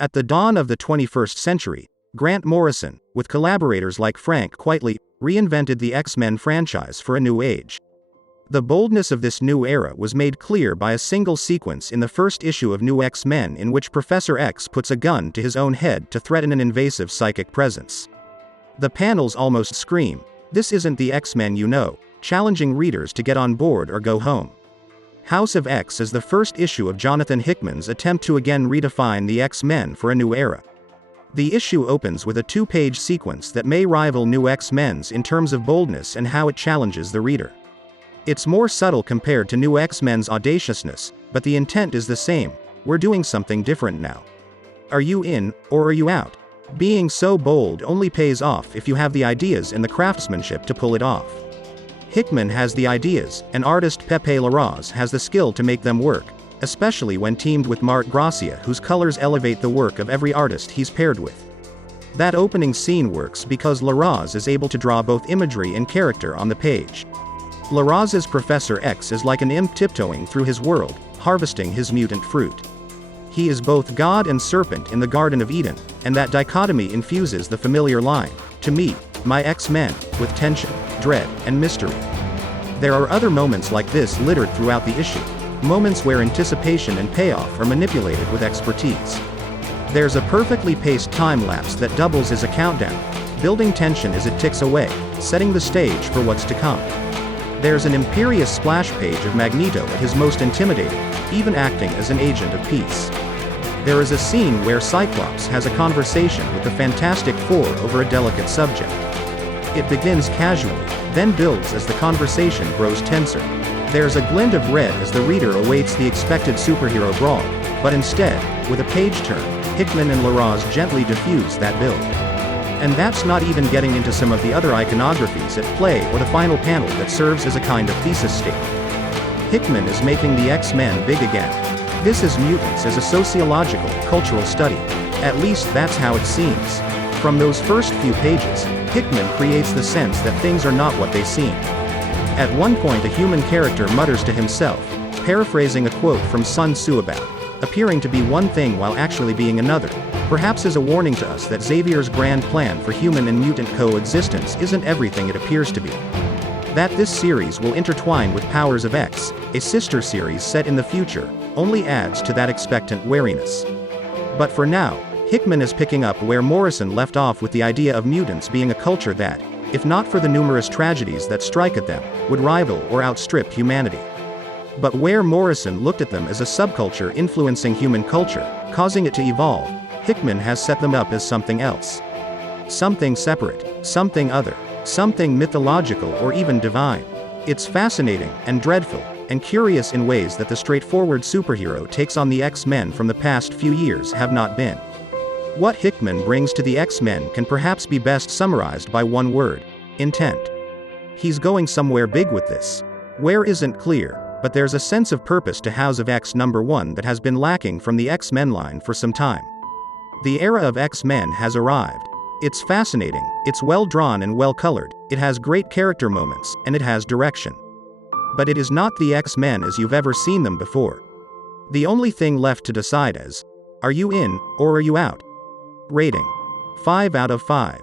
At the dawn of the 21st century, Grant Morrison, with collaborators like Frank Quitely, reinvented the X-Men franchise for a new age. The boldness of this new era was made clear by a single sequence in the first issue of New X-Men in which Professor X puts a gun to his own head to threaten an invasive psychic presence. The panels almost scream, "This isn't the X-Men you know," challenging readers to get on board or go home. House of X is the first issue of Jonathan Hickman's attempt to again redefine the X-Men for a new era. The issue opens with a two-page sequence that may rival New X-Men's in terms of boldness and how it challenges the reader. It's more subtle compared to New X-Men's audaciousness, but the intent is the same: we're doing something different now. Are you in, or are you out? Being so bold only pays off if you have the ideas and the craftsmanship to pull it off. Hickman has the ideas, and artist Pepe Larraz has the skill to make them work, especially when teamed with Mart Gracia, whose colors elevate the work of every artist he's paired with. That opening scene works because Larraz is able to draw both imagery and character on the page. Larraz's Professor X is like an imp tiptoeing through his world, harvesting his mutant fruit. He is both God and serpent in the Garden of Eden, and that dichotomy infuses the familiar line, "To me, my X-Men," with tension, dread, and mystery. There are other moments like this littered throughout the issue, moments where anticipation and payoff are manipulated with expertise. There's a perfectly paced time-lapse that doubles as a countdown, building tension as it ticks away, setting the stage for what's to come. There's an imperious splash page of Magneto at his most intimidating, even acting as an agent of peace. There is a scene where Cyclops has a conversation with the Fantastic Four over a delicate subject. It begins casually, then builds as the conversation grows tenser. There's a glint of red as the reader awaits the expected superhero brawl, but instead, with a page turn, Hickman and Larraz gently diffuse that build. And that's not even getting into some of the other iconographies at play or the final panel that serves as a kind of thesis statement. Hickman is making the X-Men big again. This is mutants as a sociological, cultural study. At least that's how it seems. From those first few pages, Hickman creates the sense that things are not what they seem. At one point a human character mutters to himself, paraphrasing a quote from Sun Tzu about appearing to be one thing while actually being another, perhaps as a warning to us that Xavier's grand plan for human and mutant coexistence isn't everything it appears to be. That this series will intertwine with Powers of X, a sister series set in the future, only adds to that expectant wariness. But for now, Hickman is picking up where Morrison left off with the idea of mutants being a culture that, if not for the numerous tragedies that strike at them, would rival or outstrip humanity. But where Morrison looked at them as a subculture influencing human culture, causing it to evolve, Hickman has set them up as something else. Something separate, something other, something mythological or even divine. It's fascinating, and dreadful, and curious in ways that the straightforward superhero takes on the X-Men from the past few years have not been. What Hickman brings to the X-Men can perhaps be best summarized by one word: intent. He's going somewhere big with this. Where isn't clear, but there's a sense of purpose to House of X #1 that has been lacking from the X-Men line for some time. The era of X-Men has arrived. It's fascinating, it's well drawn and well colored, it has great character moments, and it has direction. But it is not the X-Men as you've ever seen them before. The only thing left to decide is, are you in, or are you out? Rating: 5 out of 5.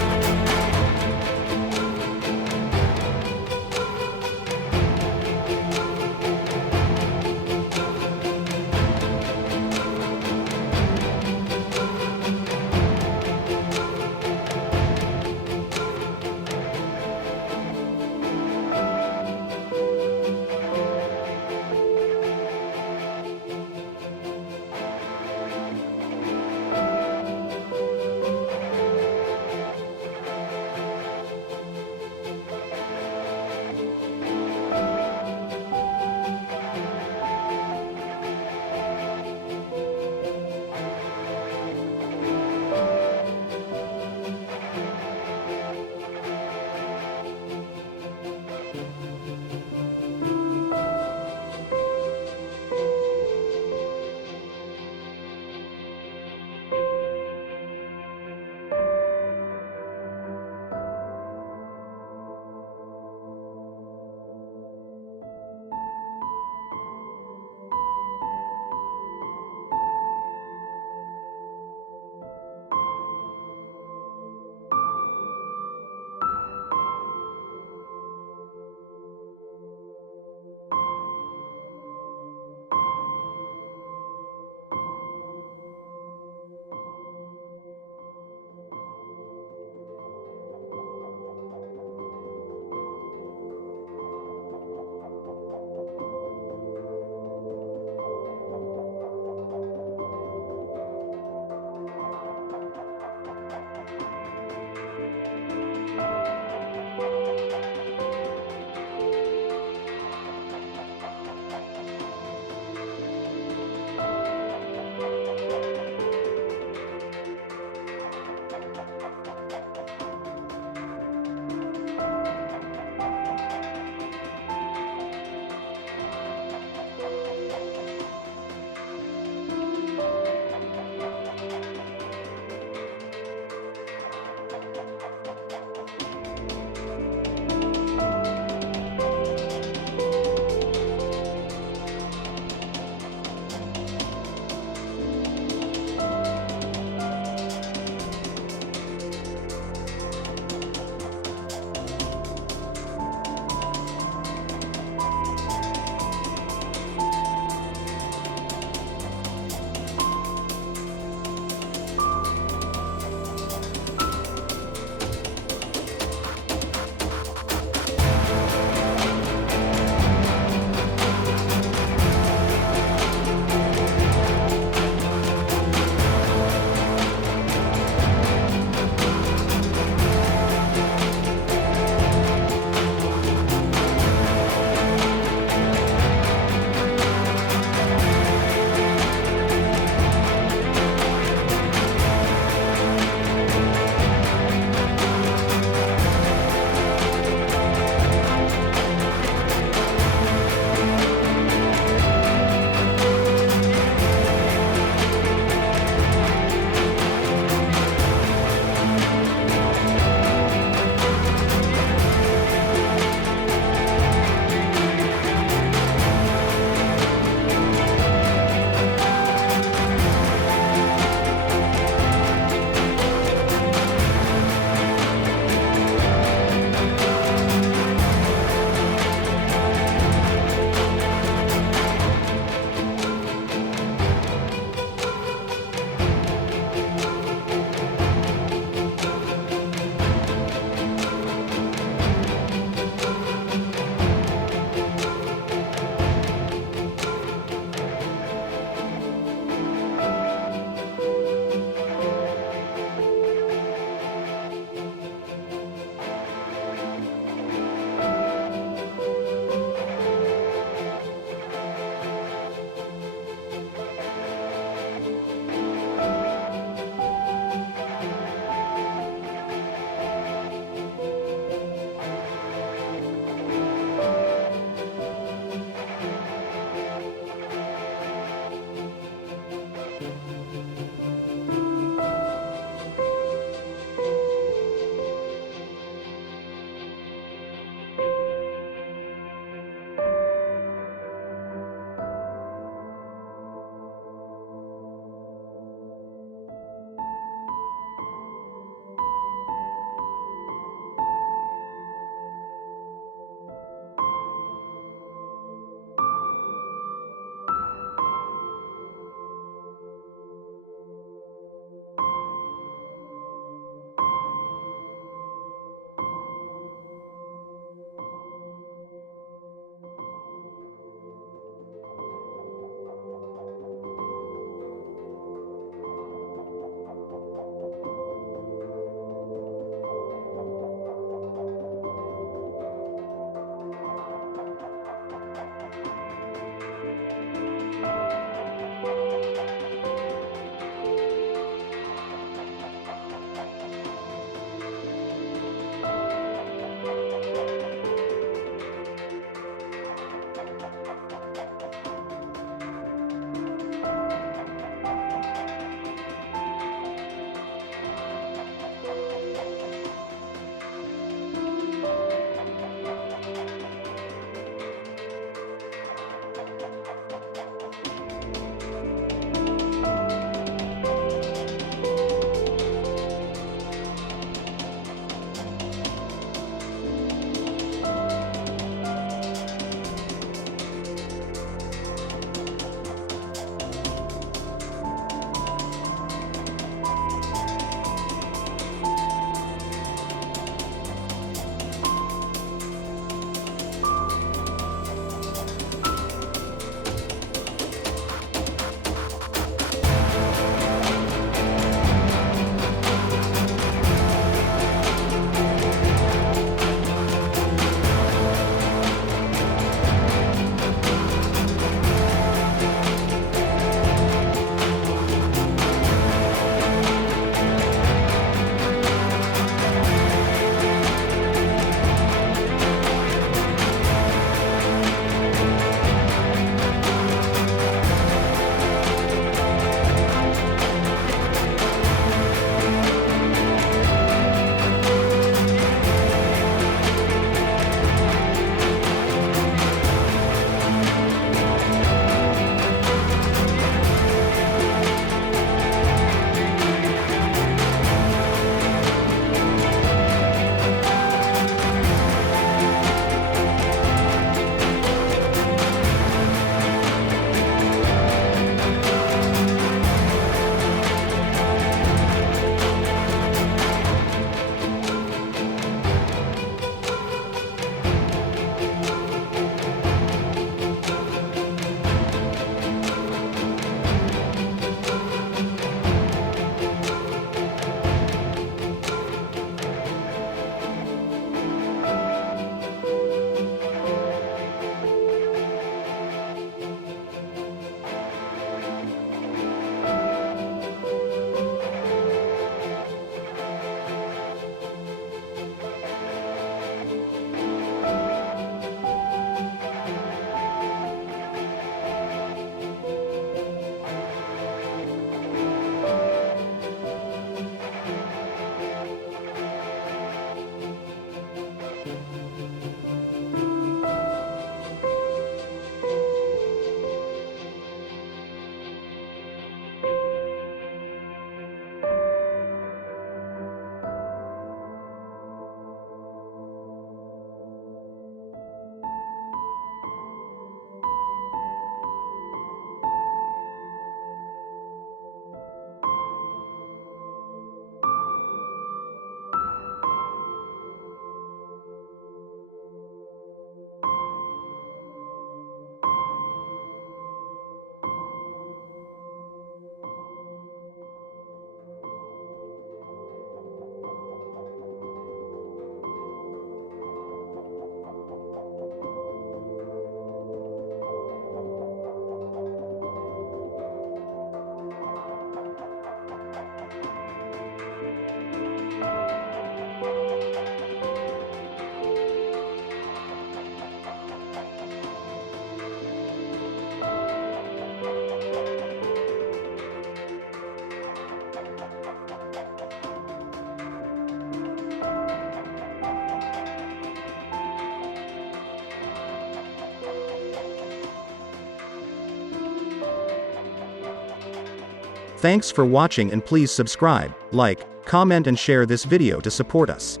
Thanks for watching, and please subscribe, like, comment and share this video to support us.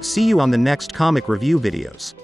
See you on the next comic review videos.